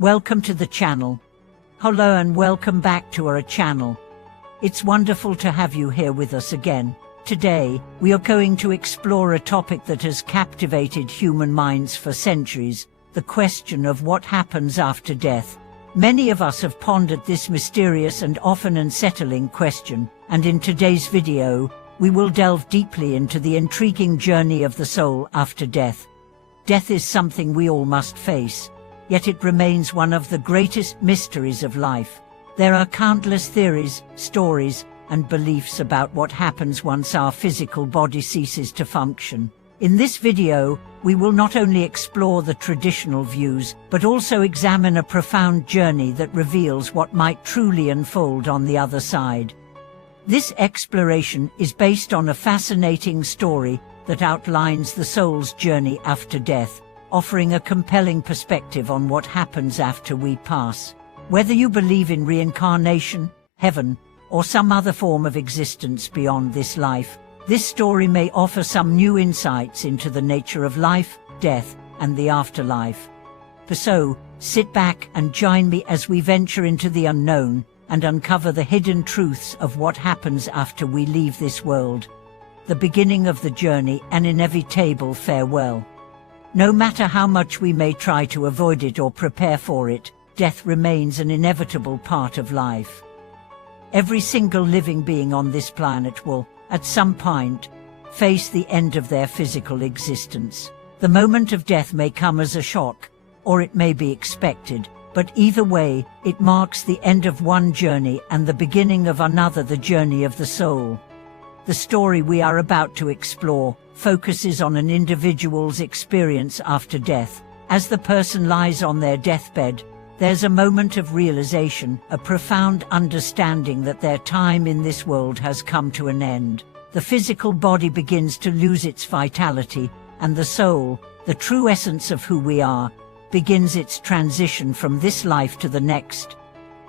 Welcome to the channel. Hello and welcome back to our channel. It's wonderful to have you here with us again. Today, we are going to explore a topic that has captivated human minds for centuries, the question of what happens after death. Many of us have pondered this mysterious and often unsettling question, and in today's video, we will delve deeply into the intriguing journey of the soul after death. Death is something we all must face, yet it remains one of the greatest mysteries of life. There are countless theories, stories, and beliefs about what happens once our physical body ceases to function. In this video, we will not only explore the traditional views, but also examine a profound journey that reveals what might truly unfold on the other side. This exploration is based on a fascinating story that outlines the soul's journey after death, offering a compelling perspective on what happens after we pass. Whether you believe in reincarnation, heaven, or some other form of existence beyond this life, this story may offer some new insights into the nature of life, death, and the afterlife. So, sit back and join me as we venture into the unknown and uncover the hidden truths of what happens after we leave this world. The beginning of the journey, an inevitable farewell. No matter how much we may try to avoid it or prepare for it, death remains an inevitable part of life. Every single living being on this planet will, at some point, face the end of their physical existence. The moment of death may come as a shock, or it may be expected, but either way, it marks the end of one journey and the beginning of another, the journey of the soul. The story we are about to explore focuses on an individual's experience after death. As the person lies on their deathbed, there's a moment of realization, a profound understanding that their time in this world has come to an end. The physical body begins to lose its vitality, and the soul, the true essence of who we are, begins its transition from this life to the next.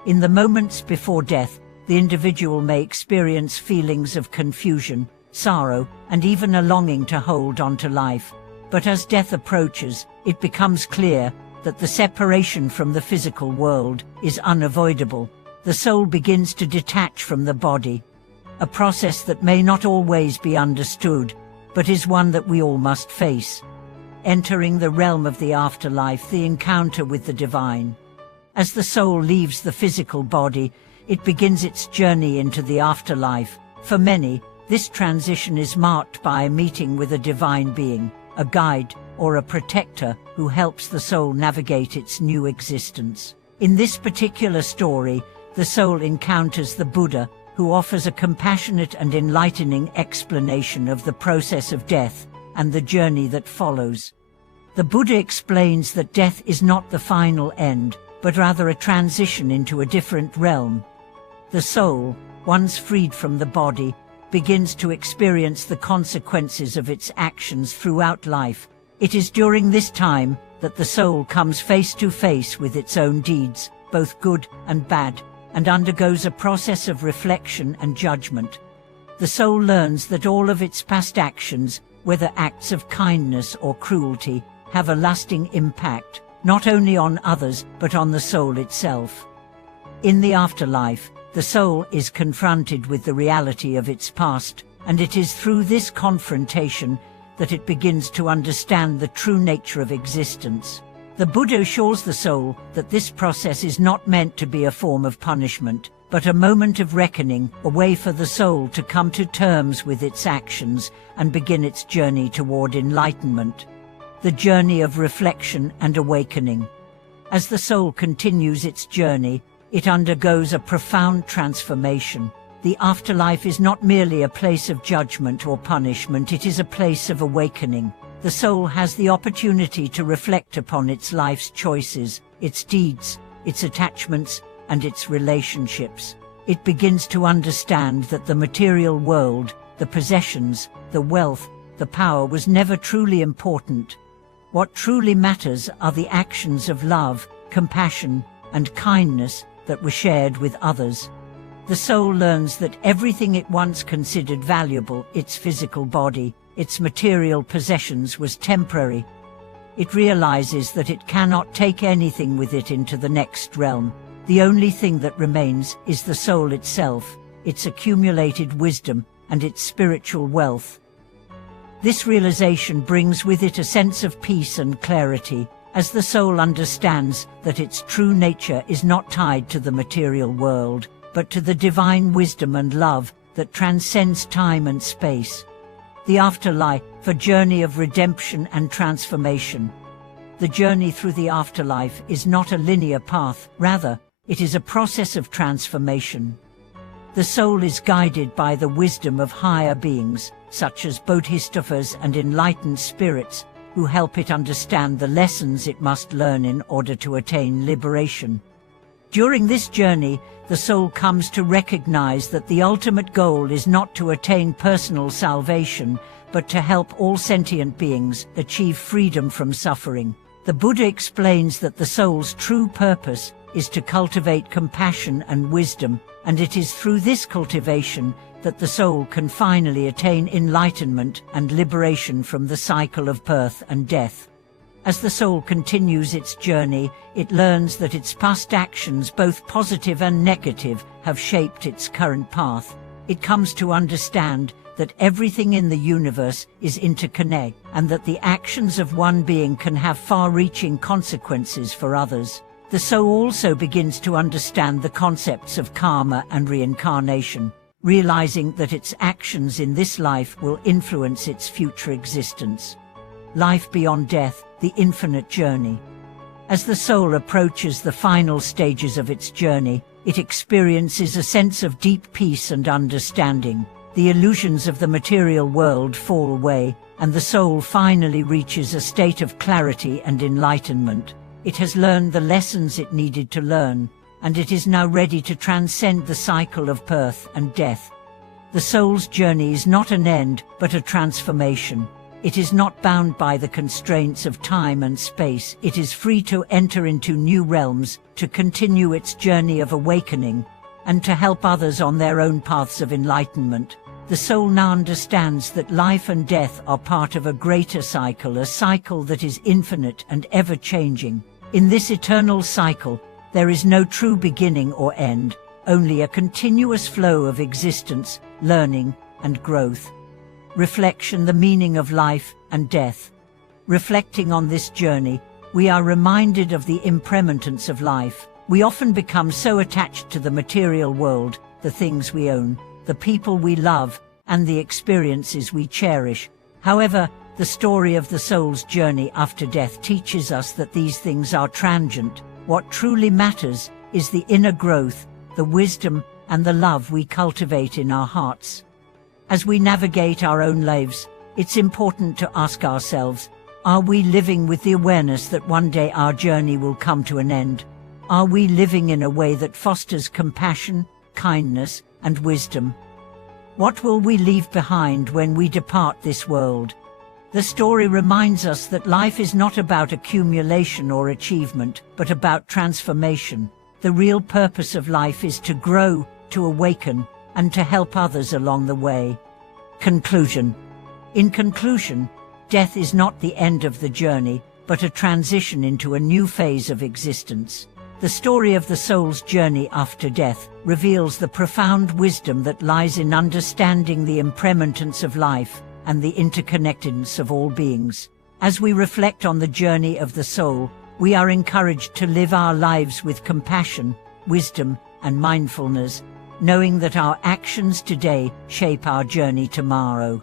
In the moments before death, the individual may experience feelings of confusion, sorrow, and even a longing to hold on to life. But as death approaches, it becomes clear that the separation from the physical world is unavoidable. The soul begins to detach from the body, a process that may not always be understood, but is one that we all must face. Entering the realm of the afterlife, the encounter with the divine. As the soul leaves the physical body, it begins its journey into the afterlife. For many, this transition is marked by a meeting with a divine being, a guide, or a protector who helps the soul navigate its new existence. In this particular story, the soul encounters the Buddha, who offers a compassionate and enlightening explanation of the process of death and the journey that follows. The Buddha explains that death is not the final end, but rather a transition into a different realm. The soul, once freed from the body, begins to experience the consequences of its actions throughout life. It is during this time that the soul comes face to face with its own deeds, both good and bad, and undergoes a process of reflection and judgment. The soul learns that all of its past actions, whether acts of kindness or cruelty, have a lasting impact, not only on others, but on the soul itself. In the afterlife, the soul is confronted with the reality of its past, and it is through this confrontation that it begins to understand the true nature of existence. The Buddha assures the soul that this process is not meant to be a form of punishment, but a moment of reckoning, a way for the soul to come to terms with its actions and begin its journey toward enlightenment. The journey of reflection and awakening. As the soul continues its journey, it undergoes a profound transformation. The afterlife is not merely a place of judgment or punishment, it is a place of awakening. The soul has the opportunity to reflect upon its life's choices, its deeds, its attachments, and its relationships. It begins to understand that the material world, the possessions, the wealth, the power was never truly important. What truly matters are the actions of love, compassion, and kindness that were shared with others. The soul learns that everything it once considered valuable, its physical body, its material possessions, was temporary. it realizes that it cannot take anything with it into the next realm. The only thing that remains is the soul itself, its accumulated wisdom, and its spiritual wealth. This realization brings with it a sense of peace and clarity, as the soul understands that its true nature is not tied to the material world, but to the divine wisdom and love that transcends time and space. The afterlife, a journey of redemption and transformation. The journey through the afterlife is not a linear path, rather, it is a process of transformation. The soul is guided by the wisdom of higher beings, such as bodhisattvas and enlightened spirits, who help it understand the lessons it must learn in order to attain liberation. During this journey, the soul comes to recognize that the ultimate goal is not to attain personal salvation, but to help all sentient beings achieve freedom from suffering. The Buddha explains that the soul's true purpose is to cultivate compassion and wisdom, and it is through this cultivation that the soul can finally attain enlightenment and liberation from the cycle of birth and death. As the soul continues its journey, it learns that its past actions, both positive and negative, have shaped its current path. It comes to understand that everything in the universe is interconnected, and that the actions of one being can have far-reaching consequences for others. The soul also begins to understand the concepts of karma and reincarnation, realizing that its actions in this life will influence its future existence. Life beyond death, the infinite journey. As the soul approaches the final stages of its journey, it experiences a sense of deep peace and understanding. The illusions of the material world fall away, and the soul finally reaches a state of clarity and enlightenment. It has learned the lessons it needed to learn, and it is now ready to transcend the cycle of birth and death. The soul's journey is not an end, but a transformation. It is not bound by the constraints of time and space. It is free to enter into new realms, to continue its journey of awakening, and to help others on their own paths of enlightenment. The soul now understands that life and death are part of a greater cycle, a cycle that is infinite and ever-changing. In this eternal cycle, there is no true beginning or end, only a continuous flow of existence, learning, and growth. Reflection: the meaning of life and death. Reflecting on this journey, we are reminded of the impermanence of life. We often become so attached to the material world, the things we own, the people we love, and the experiences we cherish. However, the story of the soul's journey after death teaches us that these things are transient. What truly matters is the inner growth, the wisdom, and the love we cultivate in our hearts. As we navigate our own lives, it's important to ask ourselves, are we living with the awareness that one day our journey will come to an end? Are we living in a way that fosters compassion, kindness, and wisdom? What will we leave behind when we depart this world? The story reminds us that life is not about accumulation or achievement, but about transformation. The real purpose of life is to grow, to awaken, and to help others along the way. Conclusion. In conclusion, death is not the end of the journey, but a transition into a new phase of existence. The story of the soul's journey after death reveals the profound wisdom that lies in understanding the impermanence of life and the interconnectedness of all beings. As we reflect on the journey of the soul, we are encouraged to live our lives with compassion, wisdom, and mindfulness, knowing that our actions today shape our journey tomorrow.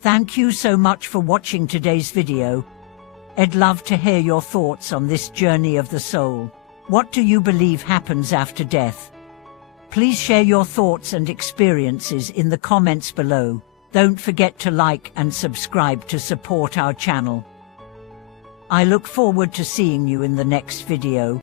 Thank you so much for watching today's video. I'd love to hear your thoughts on this journey of the soul. What do you believe happens after death? Please share your thoughts and experiences in the comments below. Don't forget to like and subscribe to support our channel. I look forward to seeing you in the next video.